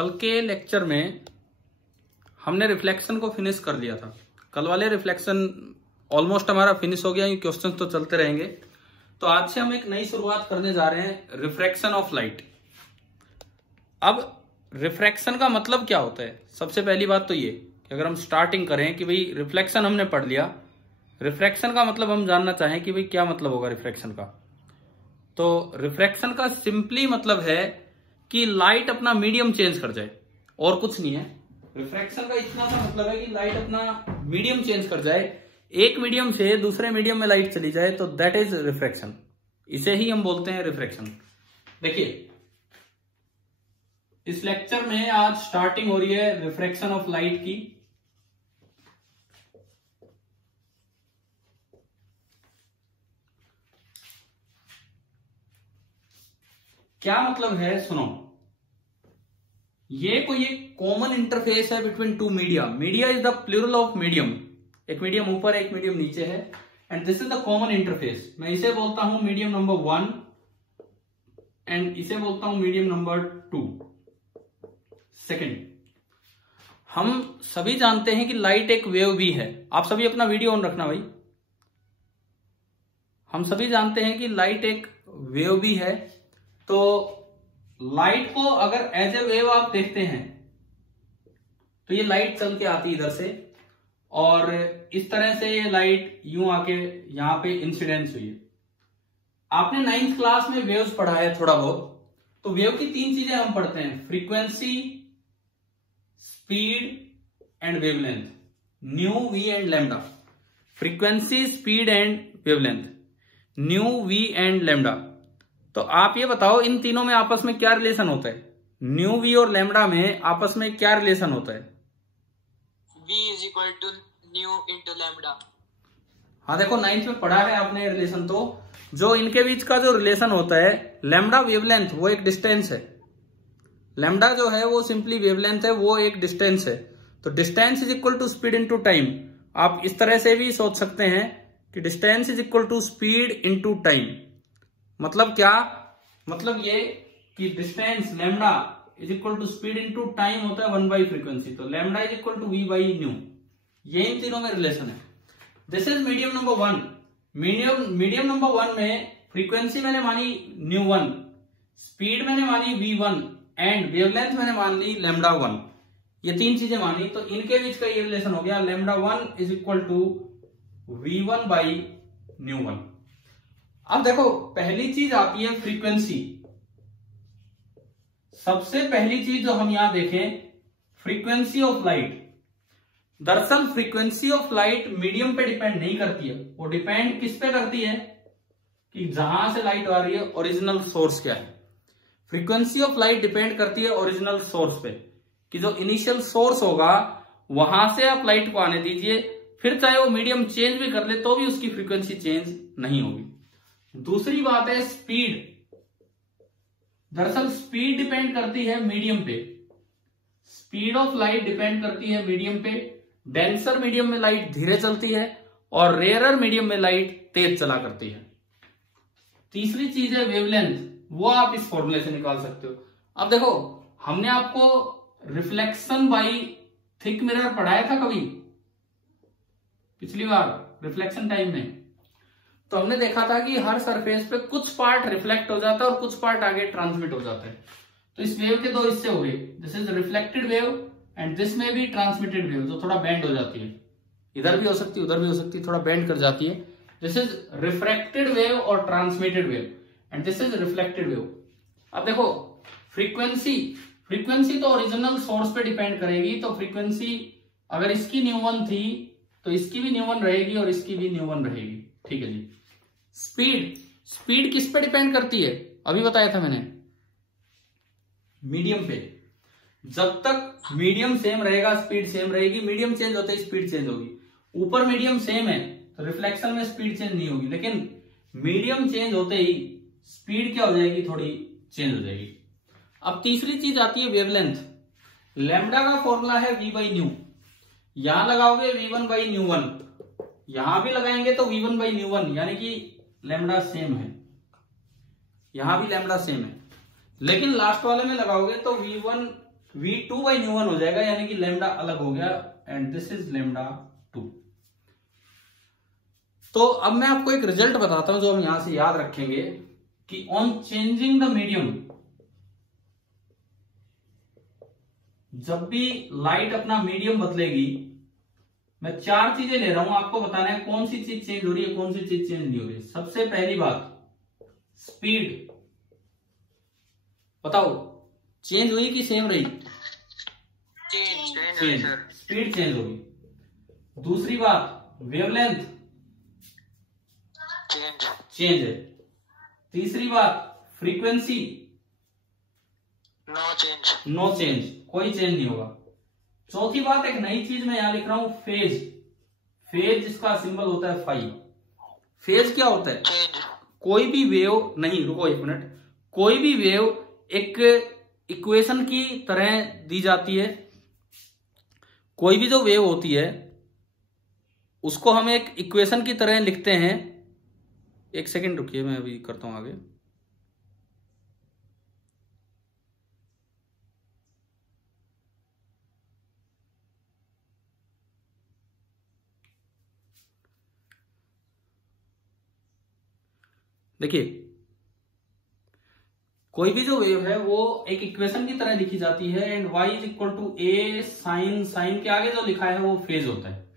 कल के लेक्चर में हमने रिफ्लेक्शन को फिनिश कर लिया था। कल वाले रिफ्लेक्शन ऑलमोस्ट हमारा फिनिश हो गया, ये क्वेश्चंस तो चलते रहेंगे। तो आज से हम एक नई शुरुआत करने जा रहे हैं, रिफ्रैक्शन ऑफ लाइट। अब रिफ्रैक्शन का मतलब क्या होता है? सबसे पहली बात तो ये कि अगर हम स्टार्टिंग करें कि भाई रिफ्लेक्शन हमने पढ़ लिया, रिफ्रैक्शन का मतलब हम जानना चाहें कि भाई क्या मतलब होगा रिफ्रैक्शन का। तो रिफ्रैक्शन का सिंपली मतलब है कि लाइट अपना मीडियम चेंज कर जाए, और कुछ नहीं है। रिफ्रैक्शन का इतना सा मतलब है कि लाइट अपना मीडियम चेंज कर जाए, एक मीडियम से दूसरे मीडियम में लाइट चली जाए, तो दैट इज रिफ्रैक्शन। इसे ही हम बोलते हैं रिफ्रैक्शन। देखिए, इस लेक्चर में आज स्टार्टिंग हो रही है रिफ्रैक्शन ऑफ लाइट की। क्या मतलब है सुनो, ये कोई एक कॉमन इंटरफेस है between two media. Media is the plural of medium. एक मीडियम ऊपर एक मीडियम नीचे है, and this is the common interface. मैं इसे बोलता हूं मीडियम नंबर 1 एंड इसे बोलता हूं मीडियम नंबर 2। सेकेंड, हम सभी जानते हैं कि लाइट एक वेव भी है। आप सभी अपना वीडियो ऑन रखना भाई। हम सभी जानते हैं कि लाइट एक वेव भी है। तो लाइट को अगर एज ए वेव आप देखते हैं तो ये लाइट चल के आती है इधर से, और इस तरह से ये लाइट यूं आके यहां पे इंसिडेंस हुई है। आपने 9th क्लास में वेव्स पढ़ा है थोड़ा बहुत। तो वेव की 3 चीजें हम पढ़ते हैं, frequency, speed and wavelength, nu, v and lambda. Frequency, speed and wavelength, nu, v and lambda. तो आप ये बताओ, इन तीनों में आपस में क्या रिलेशन होता है? न्यू, वी और लैम्डा में आपस में क्या रिलेशन होता है? V is equal to new into lambda. हाँ देखो, 9th में पढ़ा है आपने रिलेशन। तो जो इनके बीच का जो रिलेशन होता है, लैम्डा वेवलेंथ, वो एक डिस्टेंस है। लैम्डा जो है वो सिंपली वेवलेंथ है, वो एक डिस्टेंस है। तो distance is equal to speed into time. आप इस तरह से भी सोच सकते हैं कि distance is equal to speed into time. मतलब क्या? मतलब ये कि distance lambda is equal to speed into time होता है 1 बाई फ्रीक्वेंसी। तो lambda is equal to v by nu. ये इन तीनों में रिलेशन है। This is medium number 1। Medium number 1 में फ्रीक्वेंसी मैंने मानी न्यू 1, स्पीड मैंने मानी v1 एंड वेवलेंथ मैंने मान ली लैम्डा 1। ये 3 चीजें मानी, तो इनके बीच का ये रिलेशन हो गया, lambda 1 is equal to v1 by nu 1। अब देखो, पहली चीज आती है फ्रीक्वेंसी। सबसे पहली चीज जो हम यहां देखें, फ्रीक्वेंसी ऑफ लाइट। दरअसल फ्रीक्वेंसी ऑफ लाइट मीडियम पे डिपेंड नहीं करती है, वो डिपेंड किस पे करती है कि जहां से लाइट आ रही है, ओरिजिनल सोर्स क्या है। फ्रीक्वेंसी ऑफ लाइट डिपेंड करती है ओरिजिनल सोर्स पे, कि जो इनिशियल सोर्स होगा वहां से आप लाइट को आने दीजिए, फिर चाहे वो मीडियम चेंज भी कर ले तो भी उसकी फ्रीक्वेंसी चेंज नहीं होगी। दूसरी बात है स्पीड। दरअसल स्पीड डिपेंड करती है मीडियम पे। स्पीड ऑफ लाइट डिपेंड करती है मीडियम पे। डेंसर मीडियम में लाइट धीरे चलती है और रेयरर मीडियम में लाइट तेज चला करती है। तीसरी चीज है वेवलेंथ, वो आप इस फॉर्मूले से निकाल सकते हो। अब देखो, हमने आपको रिफ्लेक्शन बाई थिक मिरर पढ़ाया था कभी पिछली बार रिफ्लेक्शन टाइम में। तो हमने देखा था कि हर सरफेस पे कुछ पार्ट रिफ्लेक्ट हो जाता है और कुछ पार्ट आगे ट्रांसमिट हो जाता है। तो इस वेव के 2 हिस्से हो गए, this is reflected wave and this में भी ट्रांसमिटेड वेव, जो थोड़ा बेंड हो जाती है, इधर भी हो सकती है उधर भी हो सकती है, थोड़ा बेंड कर जाती है। दिस इज रिफ्रैक्टेड वेव और transmitted wave and this is reflected wave. अब देखो, फ्रीक्वेंसी तो ओरिजिनल सोर्स पे डिपेंड करेगी। तो फ्रीक्वेंसी अगर इसकी न्यू 1 थी तो इसकी भी न्यू 1 रहेगी और इसकी भी न्यू 1 रहेगी। ठीक है जी। स्पीड किस पे डिपेंड करती है? अभी बताया था मैंने, मीडियम पे। जब तक मीडियम सेम रहेगा स्पीड सेम रहेगी, मीडियम चेंज होते ही स्पीड चेंज होगी। ऊपर मीडियम सेम है तो रिफ्लेक्शन में स्पीड चेंज नहीं होगी, लेकिन मीडियम चेंज होते ही स्पीड क्या हो जाएगी, थोड़ी चेंज हो जाएगी। अब तीसरी चीज आती है वेवलेंथ। लैम्डा का फॉर्मूला है v बाई न्यू। यहां लगाओगे v1 बाई न्यू 1, यहां भी लगाएंगे तो v1 बाई न्यू 1, यानी कि लैम्डा सेम है, यहां भी लैम्डा सेम है। लेकिन लास्ट वाले में लगाओगे तो v1 V2/ν1 हो जाएगा, यानी कि लैम्डा अलग हो गया एंड दिस इज λ2। तो अब मैं आपको एक रिजल्ट बताता हूं जो हम यहां से याद रखेंगे कि ऑन चेंजिंग द मीडियम, जब भी लाइट अपना मीडियम बदलेगी, मैं 4 चीजें ले रहा हूं, आपको बताना है कौन सी चीज चेंज हो रही है, कौन सी चीज चेंज नहीं हो रही है। सबसे पहली बात, स्पीड बताओ चेंज हुई कि सेम रही? चेंज, स्पीड चेंज होगी। दूसरी बात, वेवलेंथ चेंज है। तीसरी बात, फ्रीक्वेंसी नो चेंज, कोई चेंज नहीं होगा। चौथी बात, एक नई चीज मैं यहां लिख रहा हूं, फेज। फेज जिसका सिंबल होता है फाई। फेज क्या होता है? कोई भी वेव, नहीं रुको एक मिनट, कोई भी वेव एक इक्वेशन की तरह दी जाती है। कोई भी जो वेव होती है उसको हम एक इक्वेशन की तरह लिखते हैं। एक सेकंड रुकिए, मैं अभी करता हूं आगे। देखिए, कोई भी जो वेव है वो एक इक्वेशन की तरह लिखी जाती है and y is equal to a sine, sine के आगे जो लिखा है वो फेज होता है।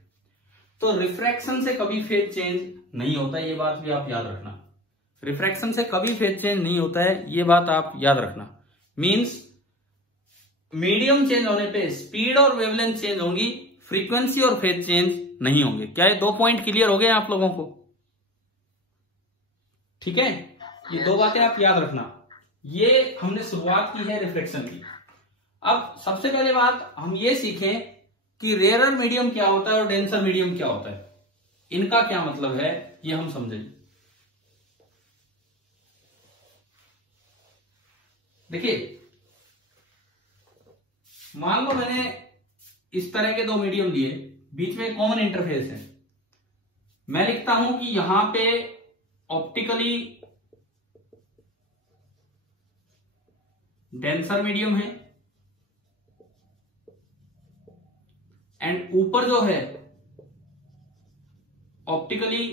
तो रिफ्रैक्शन से कभी फेज चेंज नहीं होता है, ये बात भी आप याद रखना। रिफ्रैक्शन से कभी फेज चेंज नहीं होता है, ये बात आप याद रखना। मींस मीडियम चेंज होने पे स्पीड और वेवलेंथ चेंज होंगी, फ्रीक्वेंसी और फेज चेंज नहीं होंगे। क्या ये 2 पॉइंट क्लियर हो गए आप लोगों को? ठीक है, ये 2 बातें आप याद रखना। ये हमने शुरुआत की है रिफ्लेक्शन की। अब सबसे पहले बात हम ये सीखें कि रेयरर मीडियम क्या होता है और डेंसर मीडियम क्या होता है, इनका क्या मतलब है, ये हम समझेंगे। देखिए, मान लो मैंने इस तरह के 2 मीडियम लिए, बीच में कॉमन इंटरफेस है। मैं लिखता हूं कि यहां पे ऑप्टिकली डेंसर मीडियम है एंड ऊपर जो है ऑप्टिकली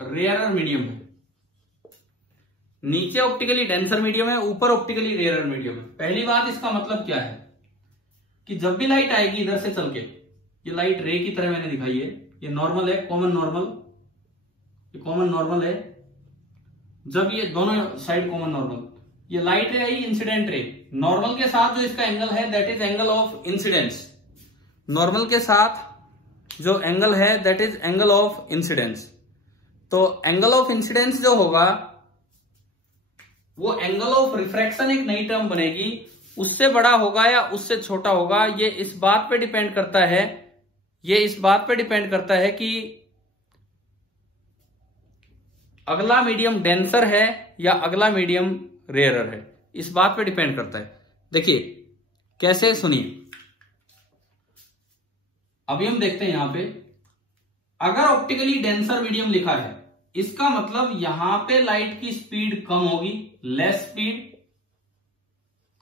रेयरर मीडियम है। नीचे ऑप्टिकली डेंसर मीडियम है, ऊपर ऑप्टिकली रेयरर मीडियम है। पहली बात, इसका मतलब क्या है कि जब भी लाइट आएगी इधर से चल के, ये लाइट रे की तरह मैंने दिखाई है, ये नॉर्मल है, कॉमन नॉर्मल, ये कॉमन नॉर्मल है। जब ये दोनों साइड कॉमन नॉर्मल, ये लाइट रे आई इंसिडेंट रे, नॉर्मल के साथ जो इसका एंगल है that is angle of incidence. Normal के साथ जो एंगल है that is angle of incidence. तो एंगल ऑफ इंसिडेंस जो होगा वो एंगल ऑफ रिफ्रैक्शन, एक नई टर्म बनेगी, उससे बड़ा होगा या उससे छोटा होगा, ये इस बात पे डिपेंड करता है, ये इस बात पे डिपेंड करता है कि अगला मीडियम डेंसर है या अगला मीडियम रेयरर है, इस बात पे डिपेंड करता है। देखिए कैसे, सुनिए। अभी हम देखते हैं यहां पे, अगर ऑप्टिकली डेंसर मीडियम लिखा है, इसका मतलब यहां पे लाइट की स्पीड कम होगी, लेस स्पीड,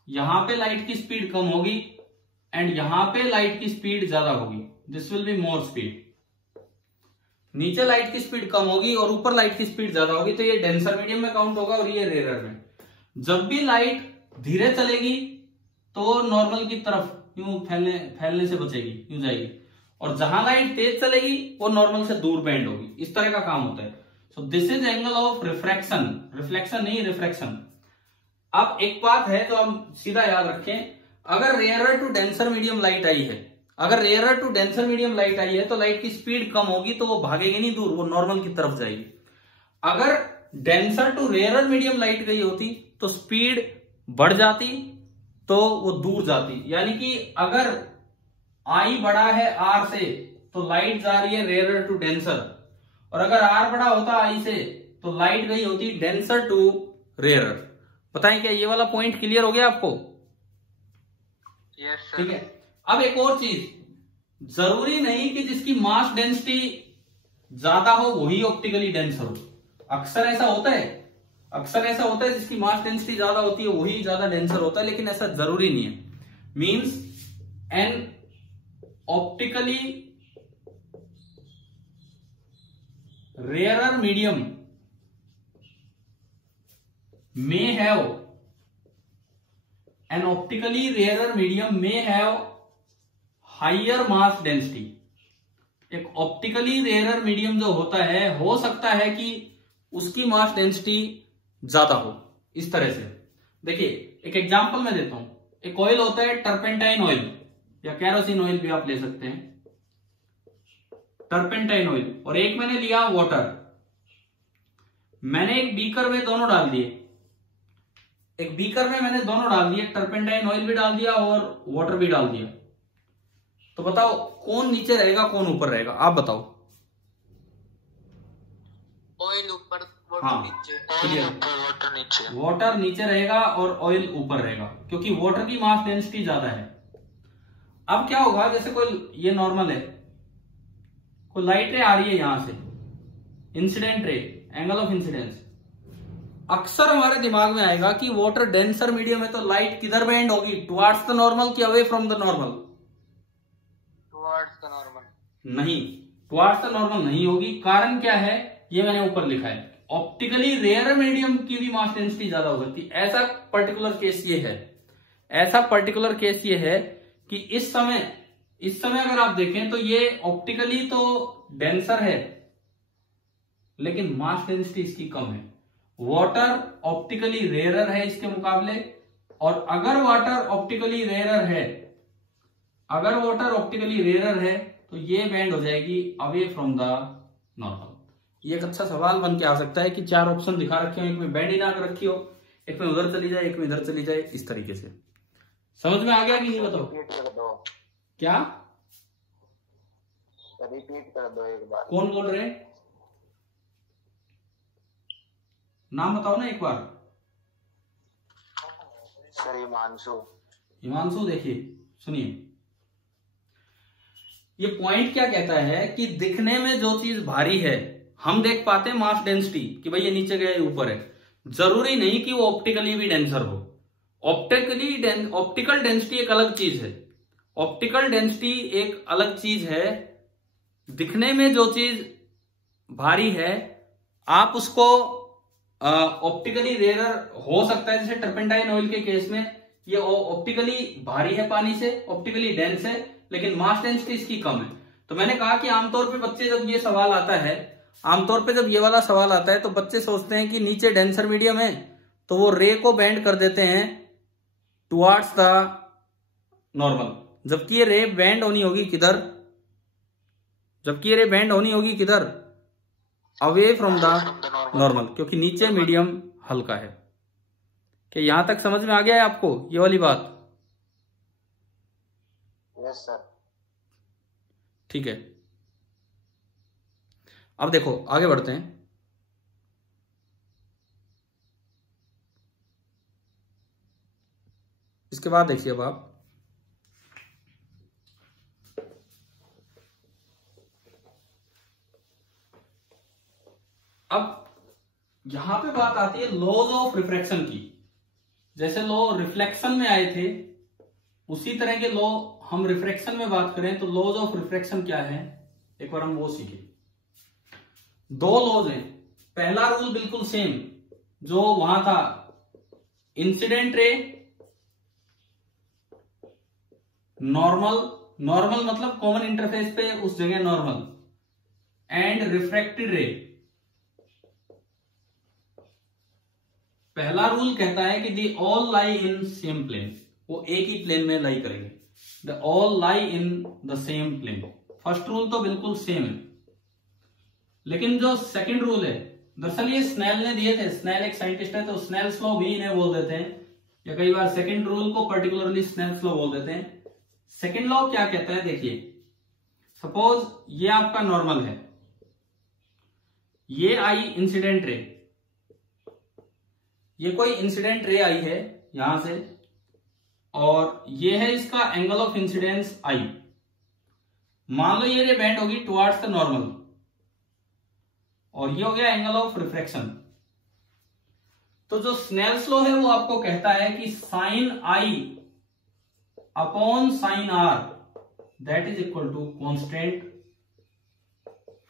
यहां पे लाइट की स्पीड कम होगी एंड यहां पे लाइट की स्पीड ज्यादा होगी, this will be more speed. नीचे लाइट की स्पीड कम होगी और ऊपर लाइट की स्पीड ज्यादा होगी, तो ये डेंसर मीडियम में काउंट होगा और ये रेयरर में। जब भी लाइट धीरे चलेगी तो नॉर्मल की तरफ यूं फैलने से बचेगी, यूं जाएगी, और जहां लाइट तेज चलेगी वो नॉर्मल से दूर बेंड होगी। इस तरह का काम होता है। So this is angle of refraction, reflection नहीं रिफ्रैक्शन। अब एक बात है जो हम सीधा याद रखें, अगर rarer to denser medium light आई है, अगर rarer to denser medium light आई है तो लाइट की स्पीड कम होगी, तो वो भागेगी नहीं दूर, वो नॉर्मल की तरफ जाएगी। अगर denser to rarer medium light गई होती तो स्पीड बढ़ जाती, तो वो दूर जाती। यानी कि अगर आई बड़ा है आर से तो लाइट जा रही है रेयरर टू डेंसर, और अगर आर बड़ा होता आई से तो लाइट गई होती डेंसर टू रेयरर। बताएं क्या ये वाला पॉइंट क्लियर हो गया आपको? Yes sir. ठीक है। अब एक और चीज, जरूरी नहीं कि जिसकी मास डेंसिटी ज्यादा हो वही ऑप्टिकली डेंसर हो। अक्सर ऐसा होता है अक्सर ऐसा होता है जिसकी मास डेंसिटी ज्यादा होती है वही ज्यादा डेंसर होता है, लेकिन ऐसा जरूरी नहीं है। Means N optically rarer medium may have an optically rarer medium may have higher mass density। एक ऑप्टिकली रेयर मीडियम जो होता है हो सकता है कि उसकी मास डेंसिटी ज्यादा हो। इस तरह से देखिए, एक एग्जांपल मैं देता हूं। एक ऑयल होता है टर्पेंटाइन ऑयल या कैरोसिन ऑयल भी आप ले सकते हैं, टर्पेंटाइन ऑयल, और एक मैंने लिया वाटर। मैंने एक बीकर में दोनों डाल दिए, एक बीकर में मैंने दोनों डाल दिए, टर्पेंटाइन ऑयल भी डाल दिया और वाटर भी डाल दिया। तो बताओ कौन नीचे रहेगा कौन ऊपर रहेगा, आप बताओ। ऑयल ऊपर, हाँ, वाटर नीचे। वाटर नीचे रहेगा और ऑयल ऊपर रहेगा, क्योंकि वाटर की मास डेंसिटी ज्यादा है। अब क्या होगा, जैसे कोई ये नॉर्मल है, कोई लाइट रे आ रही है यहां से, incident ray, angle of incidence, अक्सर हमारे दिमाग में आएगा कि वाटर डेंसर मीडियम है तो लाइट किधर बेंड होगी, टुवर्ड्स द नॉर्मल कि away from the normal? Towards the normal. नहीं, टुवर्ड्स द नॉर्मल नहीं होगी। कारण क्या है, ये मैंने ऊपर लिखा है, ऑप्टिकली रेयर मीडियम की भी मास डेंसिटी ज्यादा हो सकती है। ऐसा पर्टिकुलर केस ये है, ऐसा पर्टिकुलर केस ये है कि इस समय अगर आप देखें तो ये ऑप्टिकली तो डेंसर है लेकिन मास डेंसिटी इसकी कम है। वाटर ऑप्टिकली रेयरर है इसके मुकाबले, और अगर वाटर ऑप्टिकली रेयरर है, अगर वाटर ऑप्टिकली रेयरर है तो ये बेंड हो जाएगी अवे फ्रॉम द नॉर्मल। ये एक अच्छा सवाल बन के आ सकता है कि 4 ऑप्शन दिखा रखे हो, एक में बेंड ही ना रखी हो, एक में उधर चली जाए, एक में इधर चली जाए, इस तरीके से। समझ में आ गया कि नहीं, बताओ। क्या रिपीट कर दो एक बार। कौन बोल रहे हैं, नाम बताओ ना एक बार। सर हिमांशु। हिमांशु, देखिए सुनिए, ये पॉइंट क्या कहता है कि दिखने में जो चीज भारी है हम देख पाते हैं मास डेंसिटी कि भाई ये नीचे गया ऊपर है, जरूरी नहीं कि वो ऑप्टिकली भी डेंसर हो। ऑप्टिकल डेंसिटी एक अलग चीज है, ऑप्टिकल डेंसिटी एक अलग चीज है। दिखने में जो चीज भारी है आप उसको ऑप्टिकली रेयर हो सकता है, जैसे टर्पेंटाइन ऑयल के केस में ये ऑप्टिकली भारी है, पानी से ऑप्टिकली डेंस है, लेकिन मास डेंसिटी इसकी कम है। तो मैंने कहा कि आमतौर पे बच्चे जब ये सवाल आता है, आमतौर पे जब ये वाला सवाल आता है तो बच्चे सोचते हैं कि नीचे डेंसर मीडियम है तो वो रे को बेंड कर देते हैं टुवर्ड्स द नॉर्मल, जबकि ये रे बेंड होनी होगी किधर, जबकि ये रे बेंड होनी होगी किधर, अवे फ्रॉम द नॉर्मल, क्योंकि नीचे मीडियम हल्का है। क्या यहां तक समझ में आ गया है आपको ये वाली बात? Yes sir. ठीक है, अब देखो आगे बढ़ते हैं। इसके बाद देखिए अब यहां पे बात आती है लॉज ऑफ रिफ्रैक्शन की। जैसे लॉ रिफ्लेक्शन में आए थे उसी तरह के लॉ हम रिफ्रैक्शन में बात करें तो लॉज ऑफ रिफ्रैक्शन क्या है, एक बार हम वो सीखें। 2 लॉज हैं। पहला रूल बिल्कुल सेम जो वहां था, इंसिडेंट रे नॉर्मल, नॉर्मल मतलब कॉमन इंटरफेस पे उस जगह नॉर्मल, एंड रिफ्रैक्टेड रे। पहला रूल कहता है कि the all lie in same plane, वो एक ही प्लेन में लाई करेंगे, the all lie in the same plane. First rule तो बिल्कुल सेम है, लेकिन जो सेकंड रूल है, दरअसल ये स्नेल ने दिए थे, स्नेल एक साइंटिस्ट है तो स्नेल्स लॉ भी इन्हें बोल देते हैं, या कई बार सेकंड रूल को पर्टिकुलरली स्नेल्स लॉ बोल देते हैं। सेकंड लॉ क्या कहता है, देखिए सपोज ये आपका नॉर्मल है, ये आई इंसिडेंट रे, ये कोई इंसिडेंट रे आई है यहां से, और ये है इसका एंगल ऑफ इंसिडेंस आई। मान लो ये रे बेंड होगी टुवर्ड्स द नॉर्मल, और ये हो गया एंगल ऑफ रिफ्रैक्शन। तो जो स्नेल्स लॉ है वो आपको कहता है कि sine I upon sine R that is equal to constant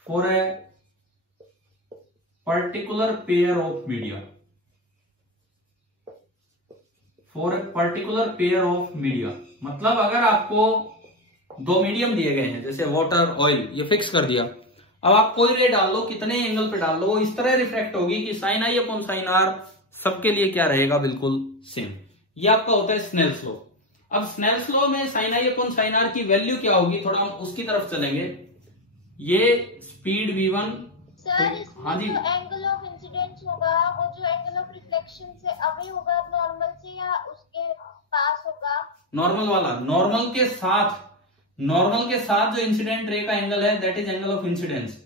for a particular pair of media, for a particular pair of media. मतलब अगर आपको दो मीडियम दिए गए हैं जैसे वाटर ऑयल, ये फिक्स कर दिया, अब आप कोई रे डाल लो, कितने एंगल पे डाल लो, वो इस तरह रिफ्लेक्ट होगी कि sine I upon sine R सबके लिए क्या रहेगा, बिल्कुल सेम। ये आपका होता है स्नेल्स लॉ। अब स्नेल्स लॉ में sine I upon sine R की वैल्यू क्या होगी, थोड़ा हम उसकी तरफ चलेंगे। ये स्पीड v1, हाँ जी, जो एंगल ऑफ इंसिडेंस होगा वो जो एंगल ऑफ रिफ्लेक्शन से अवे होगा नॉर्मल से या उसके पास होगा? नॉर्मल वाला, नॉर्मल के साथ जो इंसिडेंट रे का एंगल है that is angle of incidence,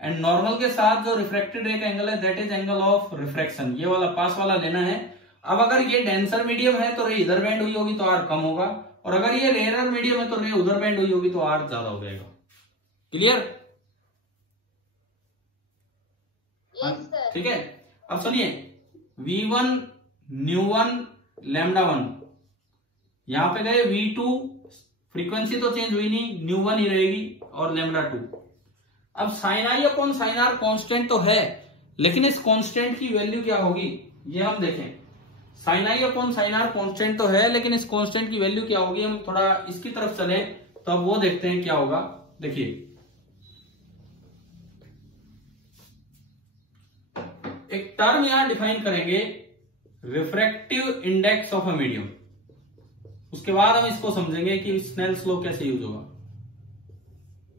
and normal के साथ जो रिफ्लेक्टेड रे का एंगल है that is angle of refraction. ये वाला पास वाला लेना है। अब अगर ये डेंसर मीडियम है तो रे इधर बेंड हुई होगी तो आर कम होगा, और अगर ये रेयर मीडियम है तो रे उधर बेंड हुई होगी तो आर ज्यादा हो जाएगा। क्लियर? ठीक है। अब सुनिए, v1 ν1 λ1, यहां पे गए v2, फ्रीक्वेंसी तो चेंज हुई नहीं, ν1 ही रहेगी और λ2। अब sine I upon sine R constant तो है, लेकिन इस कॉन्स्टेंट की वैल्यू क्या होगी ये हम देखें। Sine I upon sine R constant तो है, लेकिन इस कॉन्स्टेंट की वैल्यू क्या होगी, हम थोड़ा इसकी तरफ चले तो अब वो देखते हैं क्या होगा। देखिए, एक टर्म यहां डिफाइन करेंगे, refractive index of a medium. उसके बाद हम इसको समझेंगे कि स्नेल्स लॉ कैसे यूज होगा।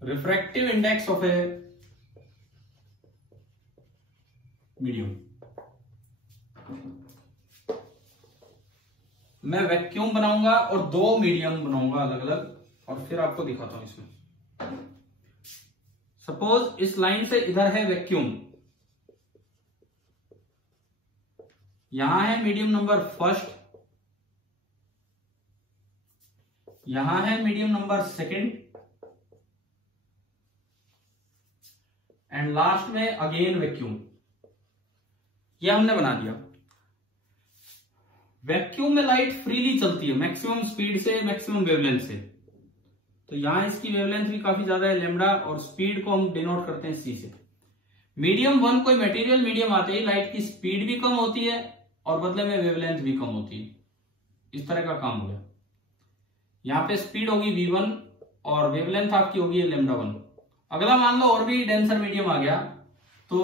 Refractive index of a medium, मैं वैक्यूम बनाऊंगा और दो मीडियम बनाऊंगा अलग अलग, और फिर आपको दिखाता हूं इसमें। सपोज इस लाइन से इधर है वैक्यूम, यहां है मीडियम नंबर फर्स्ट, यहां है medium number second, and last में अगेन वैक्यूम। ये हमने बना दिया। वैक्यूम में लाइट फ्रीली चलती है मैक्सिमम स्पीड से, मैक्सिमम वेवलेंथ से। तो यहां इसकी वेवलेंथ भी काफी ज्यादा है लैम्डा, और स्पीड को हम डिनोट करते हैं सी से। मीडियम वन, कोई मटेरियल मीडियम आते ही लाइट की स्पीड भी कम होती है और बदले में वेवलेंथ भी कम होती है। इस तरह का काम हो गया। यहां पे स्पीड होगी v1 और वेवलेंथ आपकी होगी λ1। अगला मान लो और भी डेंसर मीडियम आ गया तो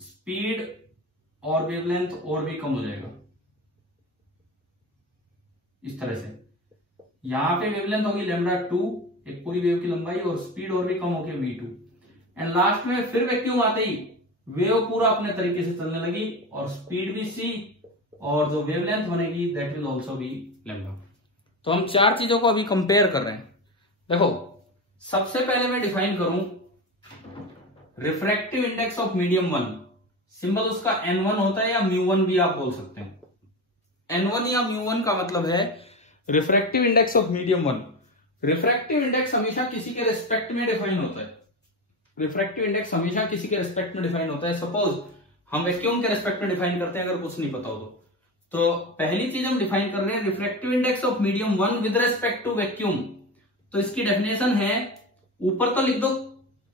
स्पीड और वेवलेंथ और भी कम हो जाएगा इस तरह से। यहां पे वेवलेंथ होगी λ2, एक पूरी वेव की लंबाई, और स्पीड और भी कम होगी v2। एंड लास्ट में फिर वैक्यूम आते ही वेव पूरा अपने तरीके से चलने लगी और स्पीड भी c, और जो वेवलेंथ बनेगी दैट विल आल्सो बी λ। तो हम चार चीजों को अभी कंपेयर कर रहे हैं। देखो, सबसे पहले मैं डिफाइन करूं refractive index of medium one. Symbol उसका n1 होता है या μ1 भी आप बोल सकते हैं। n1 या μ1 का मतलब है refractive index of medium one. Refractive index हमेशा किसी के रिस्पेक्ट में डिफाइन होता है। रिफ्रैक्टिव इंडेक्स हमेशा किसी के रिस्पेक्ट में डिफाइन होता है। सपोज हम वैक्यूम के रिस्पेक्ट में डिफाइन करते हैं, अगर कुछ नहीं पता हो तो पहली चीज हम डिफाइन कर रहे हैं refractive index of medium one with respect to vacuum. तो इसकी डेफिनेशन है, ऊपर तो लिख दो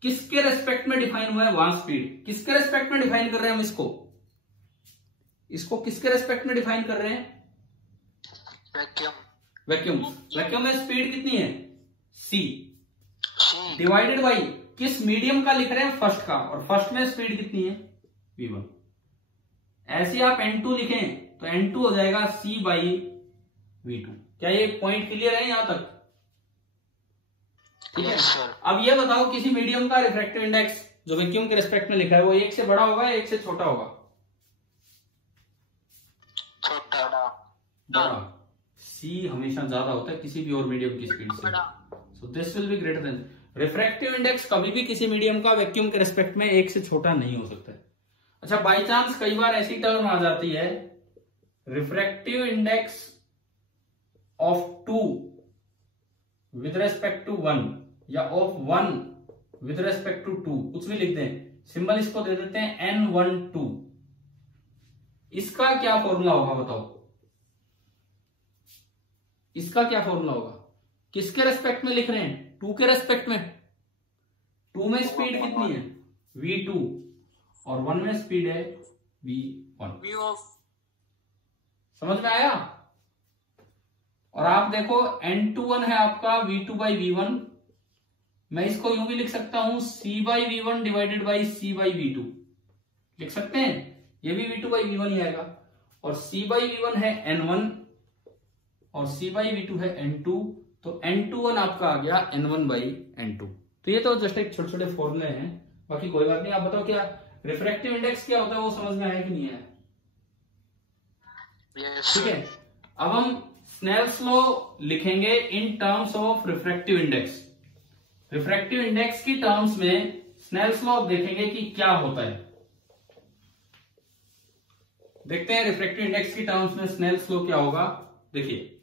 किसके रेस्पेक्ट में डिफाइन हुआ है, वहां स्पीड। किसके रेस्पेक्ट में डिफाइन कर रहे हैं हम इसको किसके रेस्पेक्ट में डिफाइन कर रहे हैं, वैक्यूम में स्पीड कितनी है c डिवाइडेड बाई किस मीडियम का लिख रहे हैं, फर्स्ट का, और फर्स्ट में स्पीड कितनी है v1। ऐसे आप n2 लिखें तो n2 हो जाएगा c बाई v2। क्या ये पॉइंट क्लियर है यहां तक? ठीक है। अब ये बताओ किसी मीडियम का रिफ्रैक्टिव इंडेक्स जो वैक्यूम के रिस्पेक्ट में लिखा है वो एक से बड़ा होगा या एक से छोटा होगा? बड़ा। c हमेशा ज्यादा होता है किसी भी और मीडियम की स्पीड से। So this will be greater than. Refractive index कभी भी किसी मीडियम का वैक्यूम के रिस्पेक्ट में एक से छोटा नहीं हो सकता है। अच्छा, बाई चांस कई बार ऐसी टर्म आ जाती है refractive index of 2 with respect to 1 या ऑफ 1 विद रेस्पेक्ट टू 2, कुछ भी लिखते हैं, सिंबल इसको दे देते हैं n12। इसका क्या फॉर्मूला होगा बताओ, इसका क्या फॉर्मूला होगा? किसके रेस्पेक्ट में लिख रहे हैं? 2 के रेस्पेक्ट में। 2 में स्पीड कितनी है? v2 और 1 में स्पीड है v1। समझ में आया? और आप देखो n21 है आपका v2/v1, मैं इसको यूं भी लिख सकता हूं c/v1 डिवाइडेड बाई c/v2 लिख सकते हैं, ये भी v2/v1 ही आएगा। और c/v1 है n1 और c/v2 है n2, तो n21 आपका आ गया n1/n2। तो ये तो जस्ट एक छोटे छोटे फॉर्मूले हैं, बाकी कोई बात नहीं। आप बताओ क्या रिफ्रैक्टिव इंडेक्स क्या होता है, वो समझ में आया कि नहीं आया? ठीक है, अब हम स्नेल्स लॉ लिखेंगे in terms of refractive index. Refractive index की टर्म्स में स्नेल्स लॉ देखेंगे कि क्या होता है। देखते हैं रिफ्रैक्टिव इंडेक्स की टर्म्स में स्नेल्स लॉ क्या होगा। देखिए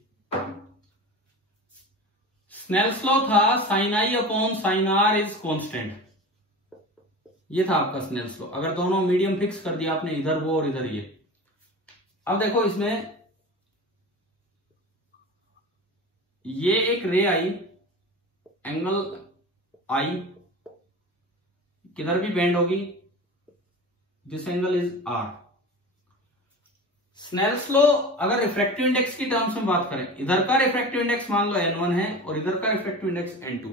स्नेल्स लॉ था sin i upon sin r is constant, ये था आपका स्नेल्स लॉ। अगर दोनों मीडियम फिक्स कर दिया आपने, इधर वो और इधर ये। अब देखो इसमें ये एक रे आई, एंगल आई किधर भी बेंड होगी, this angle is R. Snell's law अगर रिफ्रैक्टिव इंडेक्स की टर्म्स में बात करें, इधर का रिफ्रैक्टिव इंडेक्स मान लो n1 है और इधर का रिफ्रैक्टिव इंडेक्स n2।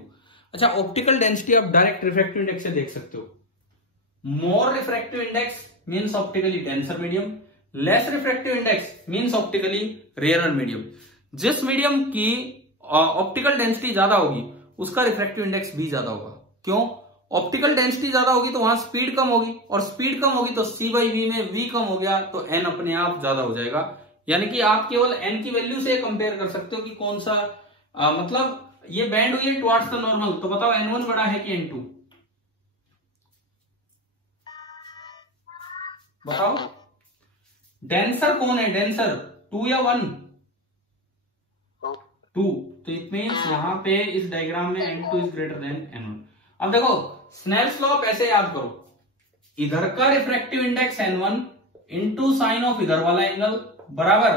अच्छा, ऑप्टिकल डेंसिटी आप डायरेक्ट रिफ्रैक्टिव इंडेक्स से देख सकते हो। More refractive index means optically denser medium, less refractive index means optically rarer medium. जिस मीडियम की ऑप्टिकल डेंसिटी ज्यादा होगी उसका रिफ्रैक्टिव इंडेक्स भी ज्यादा होगा। क्यों? ऑप्टिकल डेंसिटी ज्यादा होगी तो वहां स्पीड कम होगी, और स्पीड कम होगी तो c/v में v कम हो गया तो n अपने आप ज्यादा हो जाएगा। यानी कि आप केवल n की वैल्यू से कंपेयर कर सकते हो कि कौन सा मतलब ये बैंड हुई है टुवर्ड्स द नॉर्मल, तो बताओ n1 बड़ा है कि n2? बताओ डेंसर कौन है? डेंसर 2 या 1? 2। तो इट मींस यहां पे इस डायग्राम में n2 is greater than n1। अब देखो स्नेल्स लॉ ऐसे याद करो, इधर का refractive index n1 into sine of इधर वाला एंगल बराबर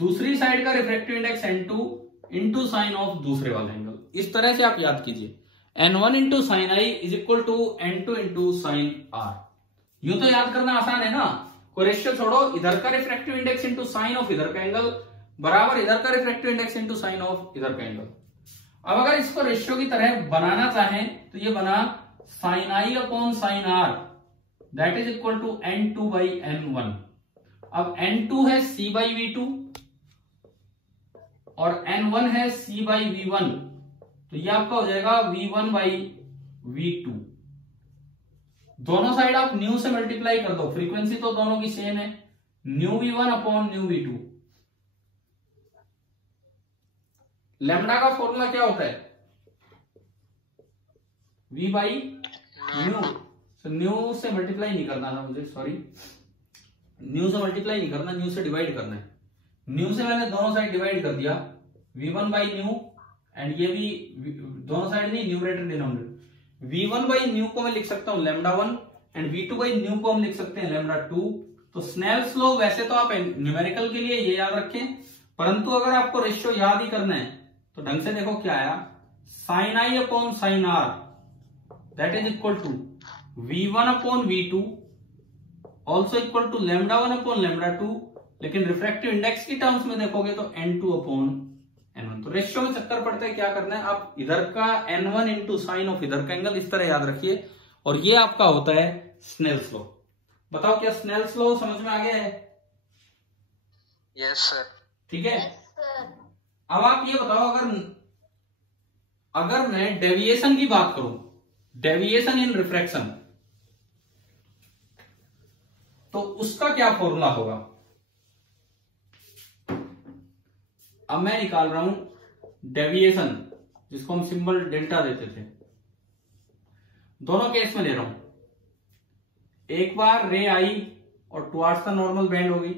दूसरी साइड का refractive index n2 into sine of दूसरे वाला एंगल। इस तरह से आप याद कीजिए n1 into sine i is equal to n2 into sine r। यूं तो याद करना आसान है ना, कोई रेशियो छोड़ो, इधर का refractive index into sine of इधर का एंगल बराबर इधर का refractive index into sine of इधर का एंगल। अब अगर इसको रेशियो की तरह बनाना चाहें तो ये बना sine i upon sine r that is equal to n2/n1। अब n2 है c/v2 और n1 है c/v1, तो ये आपका हो जाएगा v1/v2। दोनों साइड आप न्यू से मल्टीप्लाई कर दो, फ्रीक्वेंसी तो दोनों की सेम है, new v1 upon new v2। Lambda का फॉर्मूला क्या होता है? v/न्यू। तो न्यू से मल्टीप्लाई नहीं करना था मुझे, सॉरी, न्यू से मल्टीप्लाई नहीं करना, न्यू से डिवाइड करना है। न्यू से मैंने दोनों साइड डिवाइड कर दिया, v1/न्यू एंड ये भी दोनों साइड नहीं, न्यूमरेटर डिनोमिनेटर। v1/न्यू को मैं लिख सकता हूं λ1 एंड v2/न्यू को हम लिख सकते हैं λ2। तो स्नेल्स लॉ वैसे तो आप न्यूमेरिकल के लिए ये याद रखें, परंतु अगर आपको रेशियो याद ही करना है तो ढंग से देखो क्या आया, sine i upon sine r that is equal to v1 upon v2 also equal to λ1 upon λ2। लेकिन रिफ्रैक्टिव इंडेक्स की टर्म्स में देखोगे तो n2 अपॉन n1। तो रेशियो में चक्कर पड़ता है, क्या करना है, आप इधर का n1 इंटू साइन ऑफ इधर का एंगल इस तरह याद रखिए, और ये आपका होता है स्नेल्स लॉ। बताओ क्या स्नेल्स लॉ समझ में आ गया है? Yes sir. ठीक है, अब आप ये बताओ, अगर मैं डेविएशन की बात करूं, डेविएशन इन रिफ्रैक्शन, तो उसका क्या फॉर्मूला होगा? अब मैं निकाल रहा हूं डेविएशन, जिसको हम सिंबल डेल्टा देते थे। दोनों केस में ले रहा हूं, एक बार रे आई और टुवर्ड्स द नॉर्मल बैंड होगी,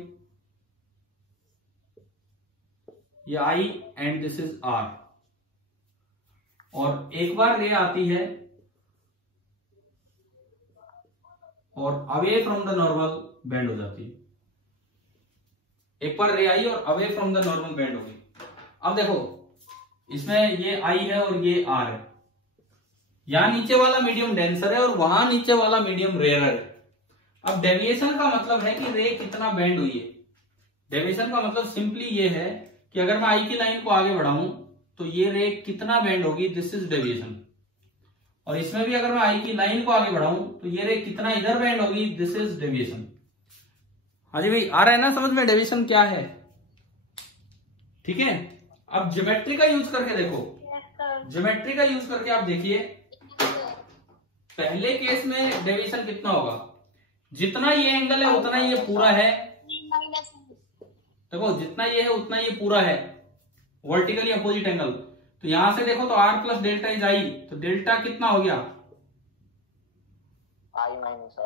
ये आई एंड दिस इज आर, और एक बार रे आती है और away from the normal band हो जाती है। एक बार रे आई और away from the normal band हो गई। अब देखो इसमें ये आई है और ये आर है, यहां नीचे वाला मीडियम डेंसर है और वहां नीचे वाला मीडियम रेयर है। अब डेविएशन का मतलब है कि रे कितना बेंड हुई है। डेविएशन का मतलब सिंपली ये है कि अगर मैं आई की लाइन को आगे बढ़ाऊं तो ये रे कितना बेंड होगी, दिस इज डेविएशन। और इसमें भी अगर मैं आई की लाइन को आगे बढ़ाऊं तो ये रे कितना इधर बेंड होगी, दिस इज डेविएशन। हाँ जी भाई, आ रहा है ना समझ में डेविएशन क्या है? ठीक है, अब ज्योमेट्री का यूज करके देखो, ज्योमेट्री का यूज करके आप देखिए पहले केस में डेविएशन कितना होगा, जितना ये एंगल है उतना ये पूरा है। देखो जितना ये है उतना ये पूरा है, वर्टिकली अपोजिट एंगल। तो यहां से देखो तो r plus delta is I, तो डेल्टा कितना हो गया,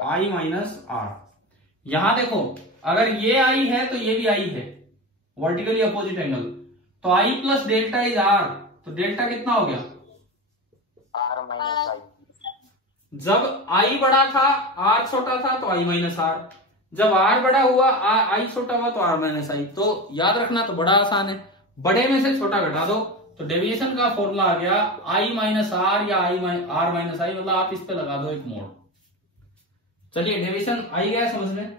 आई माइनस आर। यहां देखो अगर ये आई है तो ये भी आई है, वर्टिकली अपोजिट एंगल, तो आई प्लस डेल्टा इज आर, तो डेल्टा कितना हो गया, आर माइनस आई। जब आई बड़ा था आर छोटा था तो आई माइनस आर, जब आर बड़ा हुआ आई छोटा हुआ तो आर माइनस आई। तो याद रखना तो बड़ा आसान है, बड़े में से छोटा घटा दो, तो डेविएशन का फॉर्मूला आ गया आई माइनस आर या आर माइनस आई, मतलब आप इस पे लगा दो एक मोड। चलिए डेविएशन आई गया समझ में।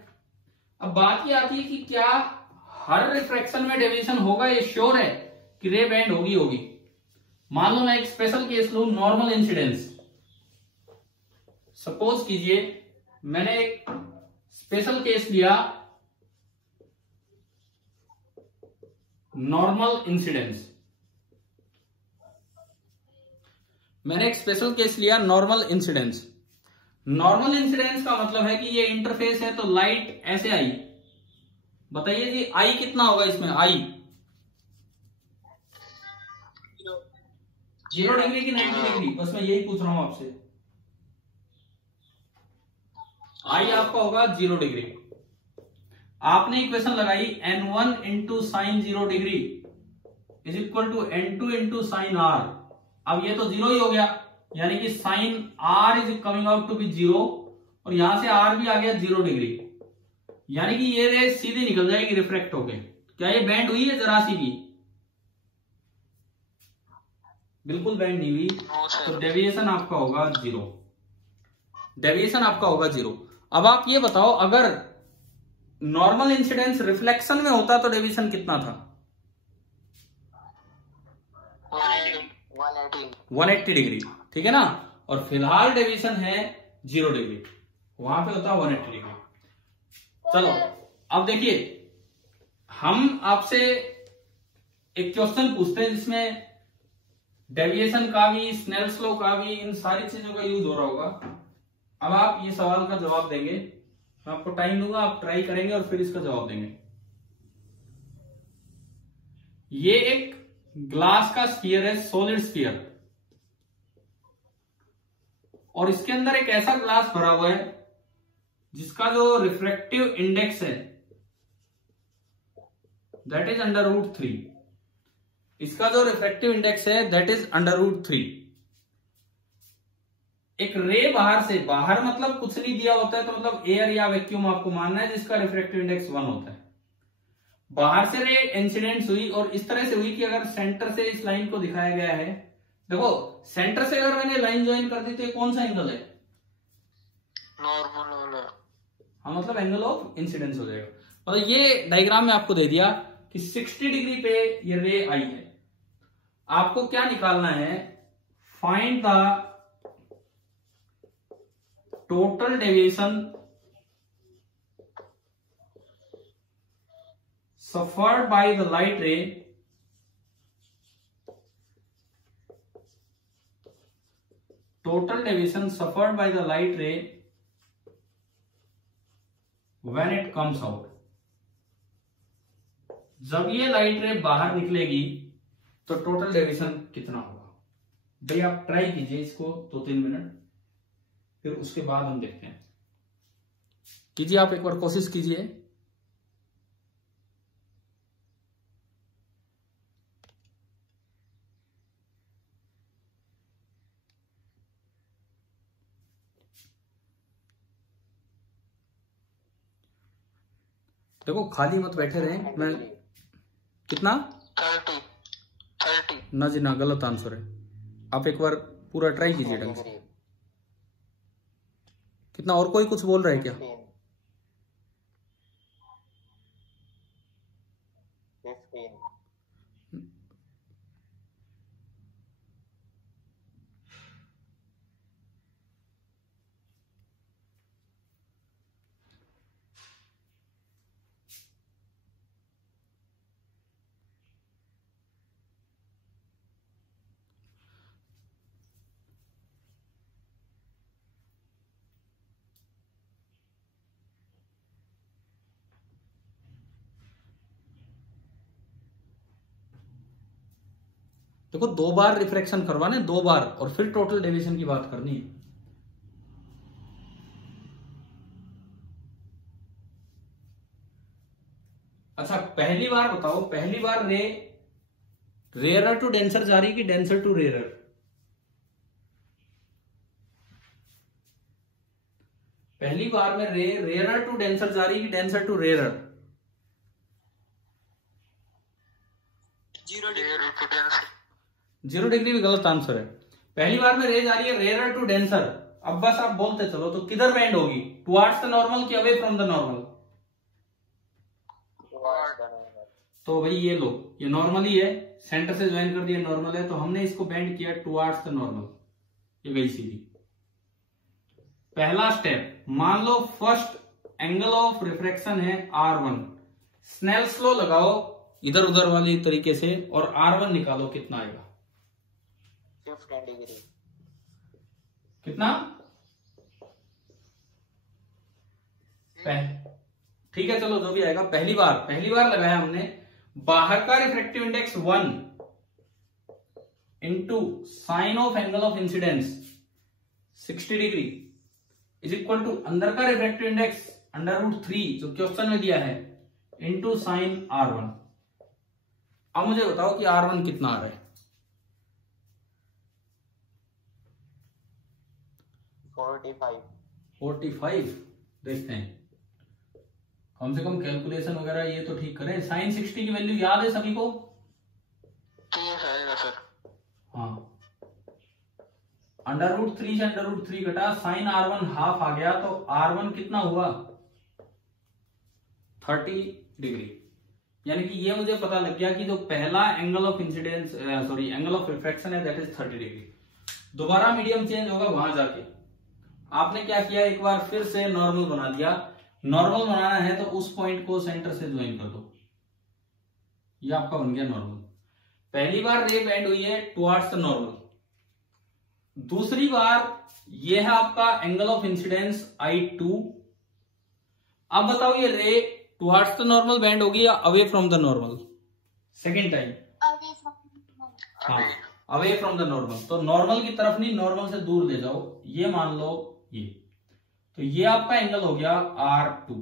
अब बात ये आती है कि क्या हर रिफ्रैक्शन में डेविएशन होगा, ये श्योर है कि रे बेंड होगी। मान लो मैं एक स्पेशल केस लू, नॉर्मल इंसिडेंस। सपोज कीजिए मैंने एक स्पेशल केस लिया, नॉर्मल इंसिडेंस। मैंने एक स्पेशल केस लिया नॉर्मल इंसिडेंस। नॉर्मल इंसिडेंस का मतलब है कि ये इंटरफेस है तो लाइट ऐसे आई। बताइए जी आई कितना होगा इसमें, आई 0 डिग्री की 90 डिग्री, बस मैं यही पूछ रहा हूं आपसे। आई आपका होगा 0 डिग्री। आपने इक्वेशन लगाई n1 into sine 0 degree is equal to n2 into sine R. अब ये तो 0 ही हो गया, यानी कि sine R is coming out to be 0 और यहां से आर भी आ गया 0 डिग्री, यानी कि ये रे सीधी निकल जाएगी रिफ्रैक्ट होके। क्या ये बैंड हुई है जरा सी भी? बिल्कुल बैंड नहीं हुई, तो डेविएशन आपका होगा 0। डेविएशन आपका होगा 0। अब आप ये बताओ अगर नॉर्मल इंसिडेंस रिफ्लेक्शन में होता तो डेविएशन कितना था? 180 डिग्री, ठीक है ना। और फिलहाल डेविएशन है 0 डिग्री, वहां पे होता 180 डिग्री। चलो अब देखिए हम आपसे एक क्वेश्चन पूछते हैं जिसमें डेविएशन का भी, स्नेल्स लॉ का भी, इन सारी चीजों का यूज हो रहा होगा। अब आप ये सवाल का जवाब देंगे, मैं आपको टाइम दूंगा, आप ट्राई करेंगे और फिर इसका जवाब देंगे। ये एक ग्लास का स्फीयर है, सॉलिड स्फीयर, और इसके अंदर एक ऐसा ग्लास भरा हुआ है जिसका जो रिफ्रैक्टिव इंडेक्स है दैट इज √3। इसका जो रिफ्रैक्टिव इंडेक्स है दैट इज √3। एक रे बाहर से, बाहर मतलब कुछ नहीं दिया होता है, तो मतलब एयर या वैक्यूम आपको मानना है, जिसका रिफ्रैक्टिव इंडेक्स 1 होता है। बाहर से रे इंसिडेंट हुई और इस तरह से हुई कि अगर सेंटर से इस लाइन को दिखाया गया है, देखो सेंटर से अगर मैंने लाइन ज्वाइन कर दी तो ये कौन सा एंगल है? नॉर्मल। हाँ, मतलब एंगल ऑफ इंसिडेंस हो जाएगा। मतलब ये डायग्राम में आपको दे दिया कि 60 डिग्री पे ये रे आई है। आपको क्या निकालना है? Find the total deviation suffered by the light ray when it comes out। जब ये लाइट रे बाहर निकलेगी तो टोटल डेविएशन कितना होगा? भाई आप ट्राई कीजिए इसको 2-3 मिनट, फिर उसके बाद हम देखते हैं। कीजिए, आप एक बार कोशिश कीजिए। देखो खाली मत बैठे रहे। मैं कितना 30 ना जी ना, गलत आंसर है। आप एक बार पूरा ट्राई कीजिए ढंग से। कितना? और कोई कुछ बोल रहा है क्या? 15 देखो 2 बार रिफ्रैक्शन करवाने, 2 बार, और फिर टोटल डेविएशन की बात करनी है। अच्छा पहली बार बताओ, पहली बार रे रेयर टू डेंसर जा रही कि डेंसर टू रेयर? पहली बार में रे रेयर टू डेंसर जा रही कि denser to rarer? 0 degree. 0 degree भी गलत आंसर है। पहली बार में रे जा रही है रेयर टू डेंसर। अब बस आप बोलते चलो तो किधर बेंड होगी, टुवर्ड्स द नॉर्मल कि अवे फ्रॉम द नॉर्मल? तो भाई ये लो, ये नॉर्मल ही है, सेंटर से ज्वाइन कर दिया, नॉर्मल है, तो हमने इसको बेंड किया टुवर्ड्स द नॉर्मल। ये गई सीधी। पहला स्टेप, मान लो फर्स्ट एंगल ऑफ रिफ्रैक्शन है R1, स्नेल्स लॉ लगाओ इधर उधर वाली तरीके से और R1 निकालो, कितना आएगा? 15 डिग्री। कितना? ठीक है चलो जो भी आएगा। पहली बार लगाया हमने, बाहर का refractive index 1 into sine of angle of incidence 60 degree is equal to अंदर का रिफ्रैक्टिव इंडेक्स √3 जो क्वेश्चन में दिया है इंटू साइन R1। अब मुझे बताओ कि R1 कितना आ रहा है? 45। देखते हैं, कम से कम कैलकुलेशन वगैरह ये तो ठीक करें। साइन 60 की वैल्यू याद है सभी को? सर हाँ, √3 से √3 घटा, साइन R1 हाफ आ गया, तो R1 कितना हुआ? 30 डिग्री। यानी कि ये मुझे पता लग गया कि जो पहला angle of incidence angle of refraction है दैट इज 30 डिग्री। दोबारा मीडियम चेंज होगा वहां जाके। आपने क्या किया, एक बार फिर से नॉर्मल बना दिया। नॉर्मल बनाना है तो उस पॉइंट को सेंटर से ज्वाइन कर दो, ये आपका बन गया नॉर्मल। पहली बार रे बेंड हुई है टुवर्ड्स द नॉर्मल। दूसरी बार ये है आपका एंगल ऑफ इंसिडेंस I2। अब बताओ ये रे टुवर्ड्स द नॉर्मल बेंड होगी या away from the normal? Second time away from. हाँ, अवे फ्रॉम द नॉर्मल। तो नॉर्मल की तरफ नहीं, नॉर्मल से दूर ले जाओ। ये मान लो ये, तो ये आपका एंगल हो गया R2।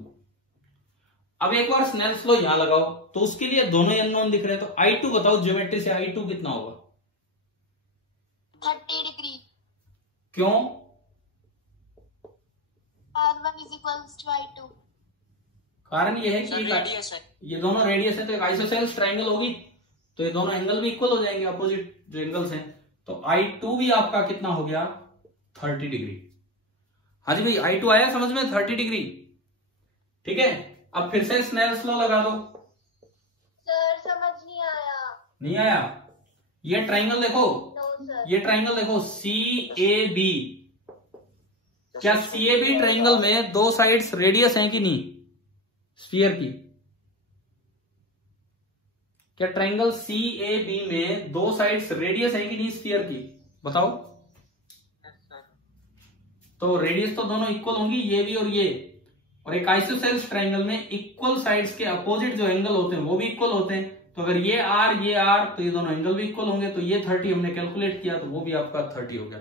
अब एक बार स्नेल्स लॉ यहां लगाओ, तो उसके लिए दोनों ही अननोन दिख रहे हैं। तो I2 बताओ ज्योमेट्री से, I2 कितना होगा? 30 डिग्री। क्यों? R1 is equals to I2। कारण ये है कि रेडियस है, ये दोनों रेडियस है, तो एक आइसोसेलेस ट्रायंगल होगी, तो ये दोनों एंगल भी इक्वल हो जाएंगे, अपोजिट जो एंगल्स हैं। तो I2 भी आपका कितना हो गया? 30 डिग्री। हाँ जी भाई, I2 आया समझ में? 30 डिग्री। ठीक है, अब फिर से स्नेल्स लॉ लगा दो। सर समझ नहीं आया। नहीं आया? ये ट्रायंगल देखो, नो सर। ये ट्रायंगल देखो CAB। क्या CAB ट्रायंगल में दो साइड्स रेडियस हैं कि नहीं स्फीयर की? क्या ट्रायंगल CAB में दो साइड्स रेडियस है कि नहीं स्फीयर की? बताओ। तो रेडियस तो दोनों इक्वल होंगी, ये भी और ये। और एक आइसोसेलेस ट्रायंगल में इक्वल साइड्स के अपोजिट जो एंगल होते हैं वो भी इक्वल होते हैं। तो अगर ये R तो ये दोनों एंगल भी इक्वल होंगे। तो ये 30 हमने कैलकुलेट किया, तो वो भी आपका 30 हो गया।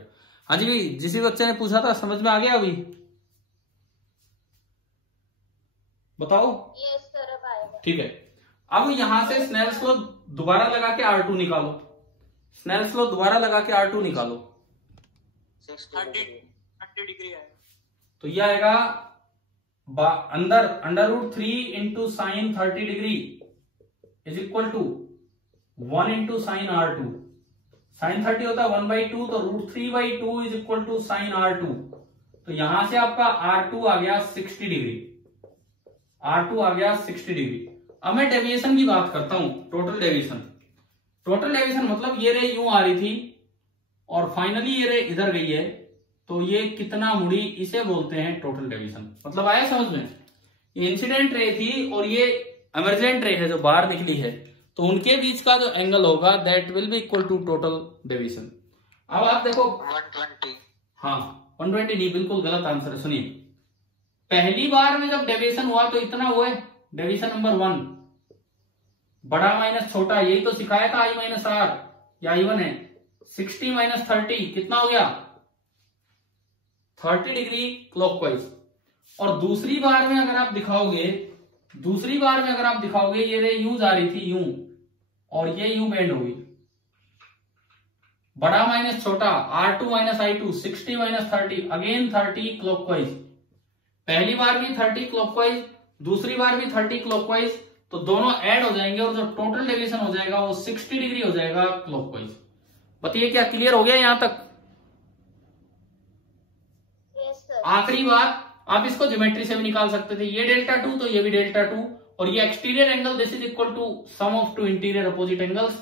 हाँ जी भाई, जिस बच्चे ने पूछा था समझ में आ गया अभी? बताओ। यस सर, अब आएगा। ठीक है, अब यहां से स्नेल्स लॉ दोबारा लगा के R2 निकालो। स्नेल्स लॉ दोबारा लगा के R2 निकालो। 30 डिग्री है। तो ये आएगा अंदर √3 into sine 30 degree is equal to 1 into sine R2। Sine 30 होता है 1/2, तो √3/2 is equal to sign R2। तो यहां से आपका R2 आ गया 60 डिग्री, R2 आ गया 60 डिग्री। अब मैं डेविएशन की बात करता हूं, टोटल डेविएशन। टोटल डेविएशन मतलब ये रे यूं आ रही थी और फाइनली ये रे इधर गई है, तो ये कितना मुड़ी, इसे बोलते हैं टोटल डेविएशन। मतलब आया समझ में? ये इंसिडेंट रे थी और ये इमर्जेंट रे है जो बाहर निकली है, तो उनके बीच का जो एंगल होगा that will be equal to total deviation. अब आप देखो 120। हाँ 120 नहीं, बिल्कुल गलत आंसर है। सुनिए, पहली बार में जब डेविएशन हुआ तो इतना हुआ है, डेविएशन नंबर 1, बड़ा माइनस छोटा, यही तो सिखाया था I - R, या I1 है। 60 - 30 कितना हो गया? 30 डिग्री क्लॉकवाइज। और दूसरी बार में अगर आप दिखाओगे, ये रे यूं जा रही थी यूं, और ये यूं बेंड होगी, बड़ा माइनस छोटा, R2 - I2, 60 - 30, अगेन 30 क्लॉकवाइज। पहली बार भी 30 क्लॉकवाइज, दूसरी बार भी 30 क्लॉकवाइज, तो दोनों ऐड हो जाएंगे और जो टोटल डेविएशन हो जाएगा वो 60 डिग्री हो जाएगा क्लॉकवाइज। बताइए क्या क्लियर हो गया यहां तक? Yes sir. आखिरी बात, आप इसको ज्योमेट्री से भी निकाल सकते थे, ये 𝛿2 तो ये भी 𝛿2, और ये exterior angle this is equal to sum of two interior opposite angles,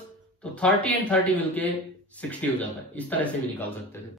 तो 30 और 30 मिलके 60 हो जाता है। इस तरह से भी निकाल सकते थे।